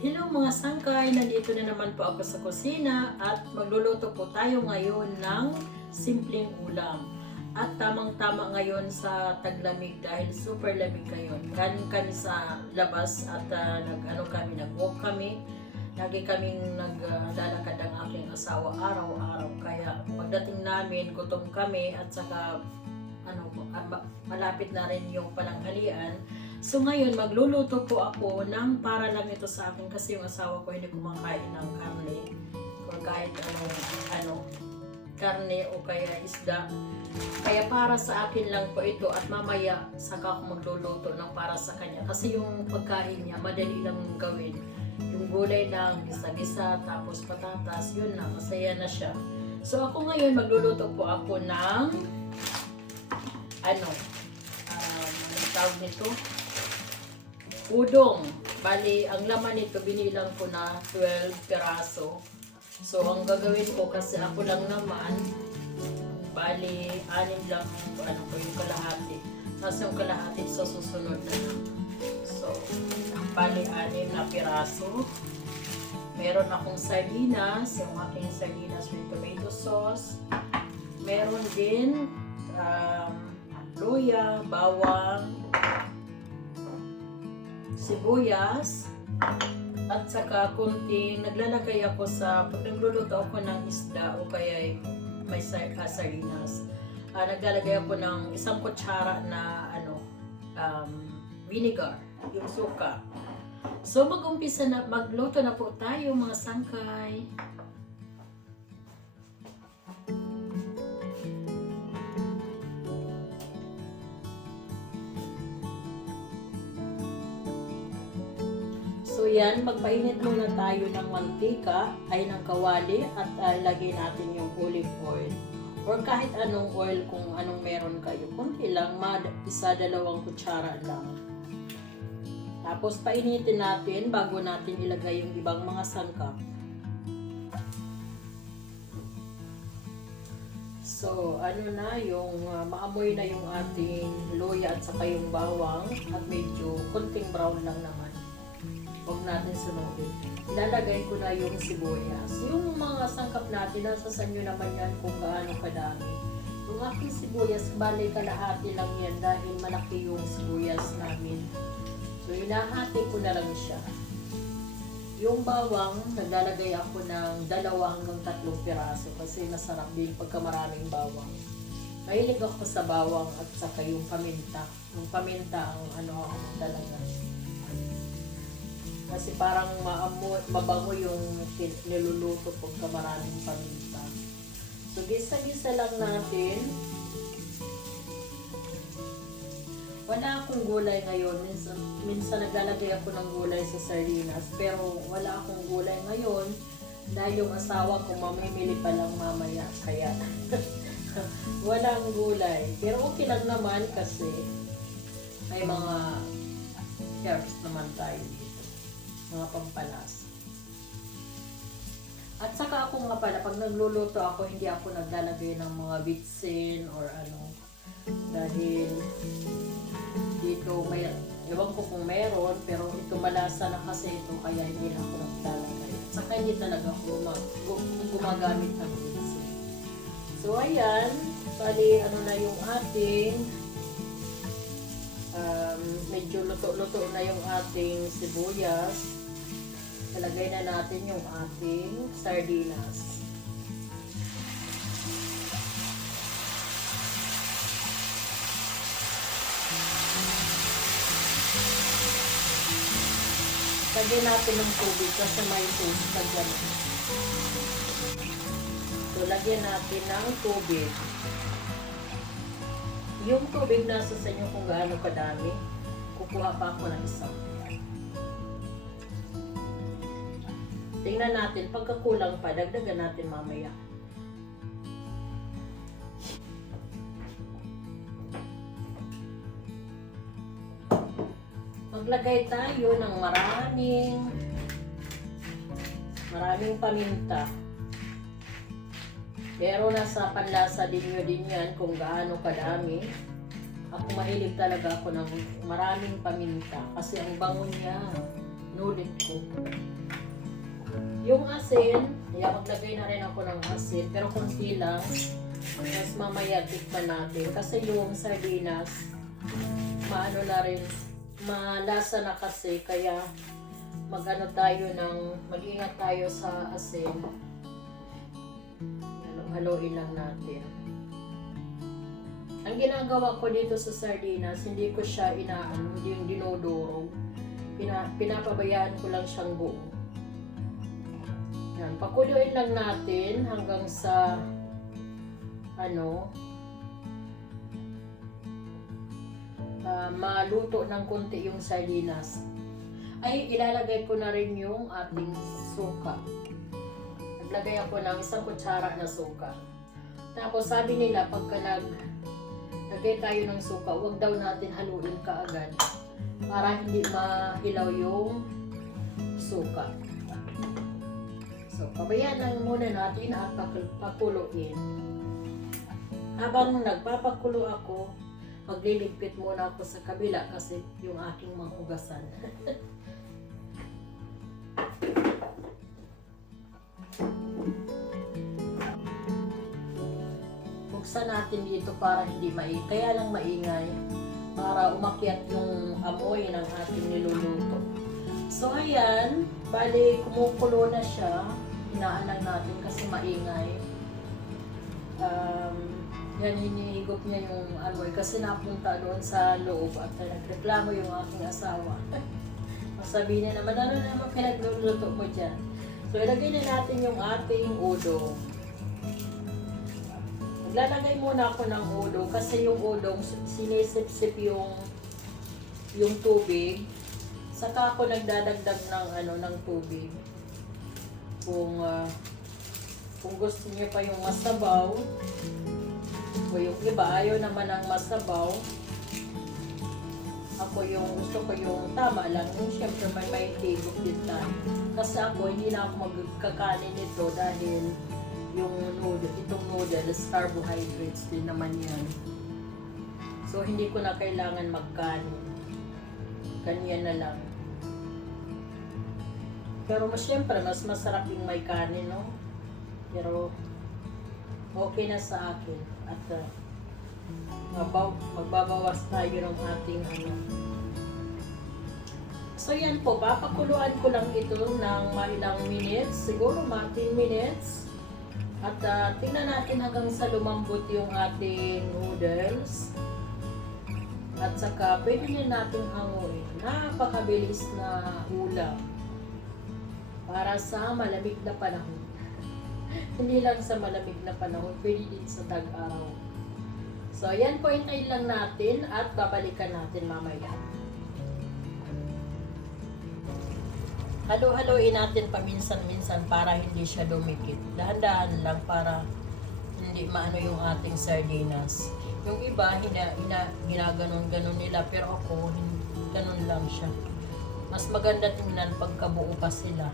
Hello mga sangkay, nandito na naman po ako sa kusina at magluluto po tayo ngayon ng simpleng ulam. At tamang-tama ngayon sa taglamig dahil super lamig ngayon. Galing kami sa labas at nag-walk kami. Lagi kaming naglalakad ang aking asawa araw-araw. Kaya pagdating namin, gutom kami at saka malapit na rin yung palanghalian. So ngayon, magluluto po ako ng para lang ito sa akin kasi yung asawa ko hindi kumakain ng karne or kahit karne o kaya isda. Kaya para sa akin lang po ito at mamaya saka ako magluluto ng para sa kanya. Kasi yung pagkain niya, madali lang gawin. Yung gulay lang, gisa-gisa, tapos patatas, yun na, masaya na siya. So ako ngayon, magluluto po ako ng anong tawag nito? Udong. Bali, ang laman nito binilang ko na 12 piraso. So, ang gagawin ko kasi ako lang naman, bali, 6 lang yung kalahati. Tapos yung kalahati sa susunod na lang. So, bali, 6 na piraso. Meron akong sardinas, yung aking sardinas with tomato sauce. Meron din luya, bawang, sibuyas, at saka kunting naglalagay ako pag nagluluto ako ng isda o kaya may sardinas. Naglalagay ako ng 1 kutsara na vinegar, yung suka. So mag-umpisa na, magluto na po tayo mga sangkay. So yan, magpainit muna tayo ng mantika ay ng kawali at lagay natin yung olive oil. Or kahit anong oil kung anong meron kayo. Kunti lang, 1-2 kutsara lang. Tapos painitin natin bago natin ilagay yung ibang mga sangkap. So, yung maamoy na yung ating luya at saka yung bawang at medyo kunting brown lang naman. Huwag natin sunodin. Ilalagay ko na yung sibuyas. Yung mga sangkap natin, nasa nyo naman yan kung gaano kadami. Yung aking sibuyas, bali kalahati lang yan dahil malaki yung sibuyas namin. So, inahati ko na lang siya. Yung bawang, naglalagay ako ng 2 hanggang 3 piraso kasi masarap din pagka maraming bawang. Mahilig ako sa bawang at saka yung paminta. Yung paminta ang talaga. Kasi parang mabango yung niluluto pagka maraming paminta. So, gisa-gisa lang natin. Wala akong gulay ngayon. Minsan naglalagay ako ng gulay sa sardinas. Pero wala akong gulay ngayon dahil yung asawa ko mamimili pa lang mamaya. Kaya walang gulay. Pero okay lang naman kasi may mga herbs naman tayo. Mga pampalas. At saka ako nga pala, pag nagluluto ako, hindi ako naglalagay ng mga bitsin or dahil dito ewan ko kung meron, pero ito malasa na kasi ito, kaya hindi na ako naglalagay. At saka hindi talaga ako gumagamit ng bitsin. So ayan, bali na yung ating medyo luto-luto na yung ating sibuyas. Ilagay na natin yung ating sardinas. Lagyan natin ng tubig kasi may tubig. So, lagyan natin ng tubig. Yung tubig nasa sa inyo kung gaano kadami. Kukuha pa ako ng 1. Tingnan natin, pagkakulang pa, dagdagan natin mamaya. Maglagay tayo ng maraming paminta. Pero nasa panlasa din yan kung gaano kadami. Ako mahilig talaga ako ng maraming paminta kasi ang bango niya. nulit ko. Yung asin, maglagay na rin ako ng asin, pero konti lang. Tapos mamaya tikman natin. Kasi yung sardinas, maano na rin, malasa na kasi, kaya mag-ingat tayo sa asin. Haluin lang natin. Ang ginagawa ko dito sa sardinas, hindi ko siya hindi yung dinodurog. Pinapabayaan ko lang siyang buo. Yan, pakuluin lang natin hanggang sa maluto ng konti yung sardinas. Ay, ilalagay ko na rin yung ating suka. Naglagay ako ng 1 kutsara na suka. Tapos sabi nila, pagka naglagay tayo ng suka, huwag daw natin haluin kaagad para hindi mahilaw yung suka. So, pabayaan lang muna natin at pakuluin. Habang nagpapakulo ako, magliligpit muna ako sa kabila kasi yung aking manghugasan. Buksan natin dito para hindi maingay. Kaya lang maingay para umakyat yung amoy ng ating niluluto. So ayan, bali kumukulo na siya. Hinaan lang natin kasi maingay. Yan, hinihigop niya yung amoy kasi napunta doon sa loob at nagreklamo yung aking asawa. Masabi niya naman, ano naman pinagluluto mo dyan? So ilagay na natin yung ating udo. Maglalagay muna ako ng udo kasi yung udong sinisip-sip yung tubig. Saka ako nagdadagdag ng tubig. Kung gusto niyo pa yung masabaw, o yung iba ayaw naman ng masabaw, gusto ko yung tama lang, yung syempre may tigop din tayo. Kasi ako hindi na ako magkakanin nito dahil itong noodles, carbohydrates din naman yan. So hindi ko na kailangan magkanin. Ganyan na lang. Pero syempre mas masarap yung may kanin, no? Pero okay na sa akin. At magbabawas tayo ng ating So yan po, papakuluan ko lang ito ng ilang minutes, siguro 10 minutes. At tingnan natin hanggang sa lumambot yung ating noodles. At saka pwede na natin hanguin. Napakabilis na ulam para sa malamig na panahon. Hindi lang sa malamig na panahon, pwede din sa tag-araw. So, yan po, hintayin lang natin at babalikan natin mamaya. Halo-haloin natin paminsan-minsan para hindi siya dumikit. Dahan-dahan lang para hindi maano yung ating sardinas. Yung iba, ginaganon-ganon nila, pero ako, ganon lang siya. Mas maganda tingnan pagkabuo pa sila.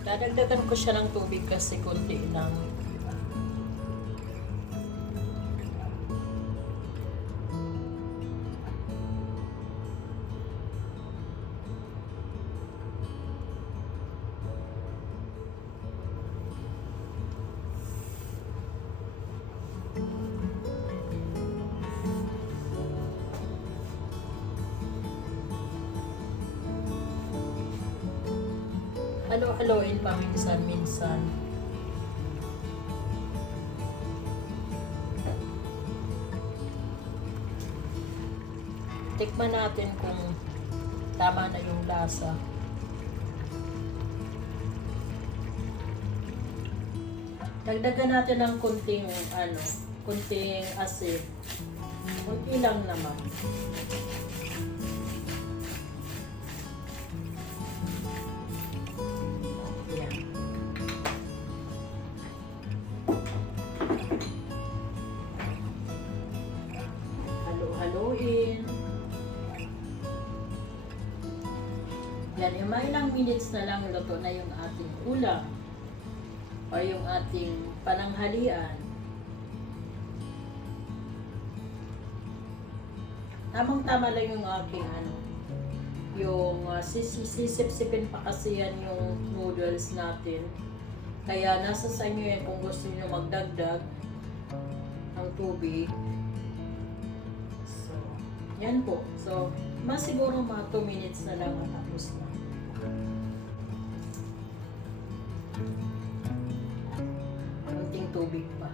Dadagdagan ko siya ng tubig kasi konti lang. Halo-haloin pa minsan-minsan. Tikman natin kung tama na yung lasa. Dagdagan natin ng kunting asin. Kunti lang naman. Halo-haloin. Yan, may ilang minutes na lang luto na yung ating ulam o yung ating pananghalian. Tamang-tama lang yung aking yung sisip-sipin pa kasi yan yung noodles natin. Kaya nasa sa inyo yan kung gusto niyo magdagdag ng tubig. So, yan po. So, mas siguro mga 2 minutes na lang at tapos na. Kunting tubig pa.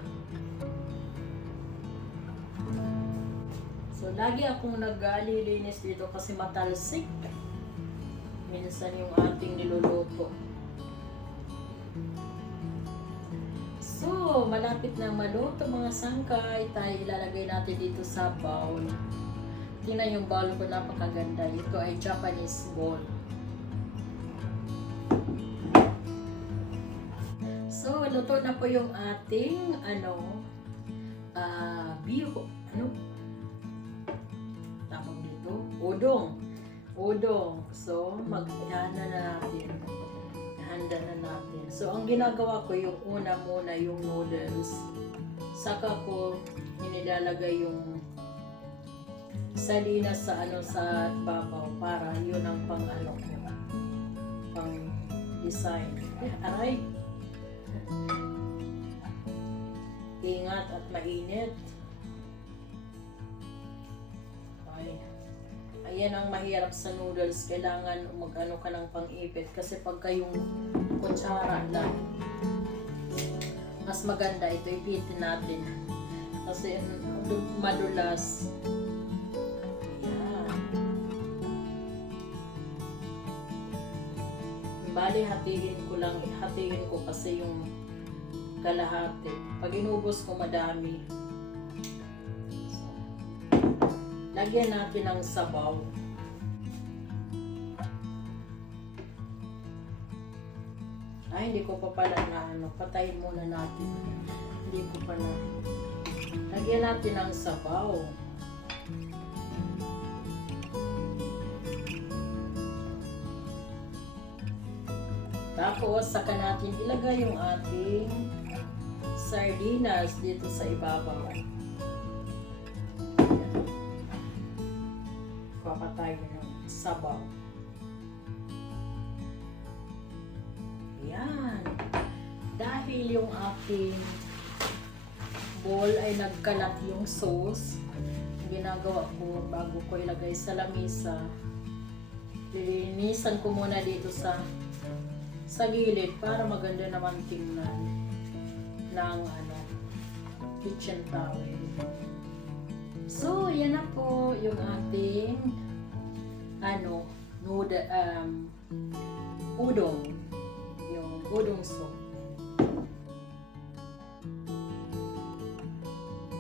So, lagi akong naglilinis dito kasi matalsik. Minsan yung ating niluluto. So, malapit na maluto mga sangkay. Tayo ilalagay natin dito sa bowl. Tingnan yung bowl ko, napakaganda. Ito ay Japanese bowl. So, luto na po yung ating tawag dito? Udong. So, maghanda na natin. Handa na natin. So, ang ginagawa ko yung una muna yung noodles. Saka ko inilalagay yung sardinas sa babaw para yun ang pang design. Aray! Ingat at mainit. Ay. Ayan ang mahirap sa noodles. Kailangan mag-ano ka ng pang-ipit. Kasi pagka yung kutsara lang, mas maganda ito. Ipitin natin. Kasi madulas. Ayan. Bali, hatiin ko kasi yung kalahati. Pag inubos ko madami. Lagyan natin ng sabaw. Ay, hindi ko pa pala patayin muna natin. Hindi ko pa na. Lagyan natin ng sabaw. Tapos, saka natin ilagay yung ating sardinas dito sa ibabaw. Papatay ng sabaw. Yan. Dahil yung aking bowl ay nagkalat yung sauce, ginagawa ko bago ko ilagay sa lamesa, lilinisan ko muna dito sa gilid para maganda naman tingnan ng kitchen towel. So, yan na po yung ating udong. Yung udong soup.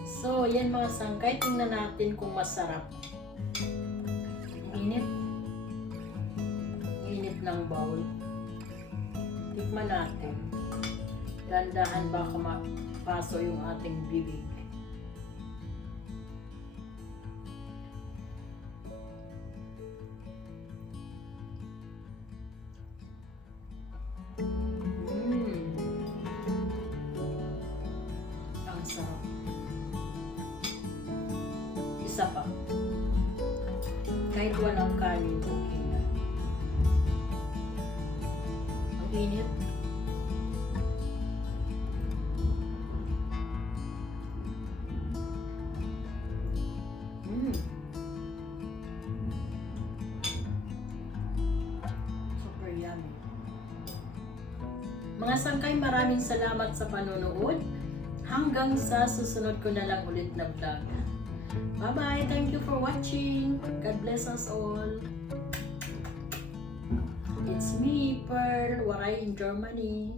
So, yan mga sangkay. Tingnan natin kung masarap. Init. Init ng bowl. Tikman natin. Dandahan baka mapaso yung ating bibig. Ang sarap. Isa pa. Kahit walang kanin, okay na. Ang init. Super yummy. Mga sangkay, maraming salamat sa panonood. Hanggang sa susunod ko na lang ulit na vlog. Bye-bye! Thank you for watching. God bless us all. It's me, Pearl, Waray in Germany.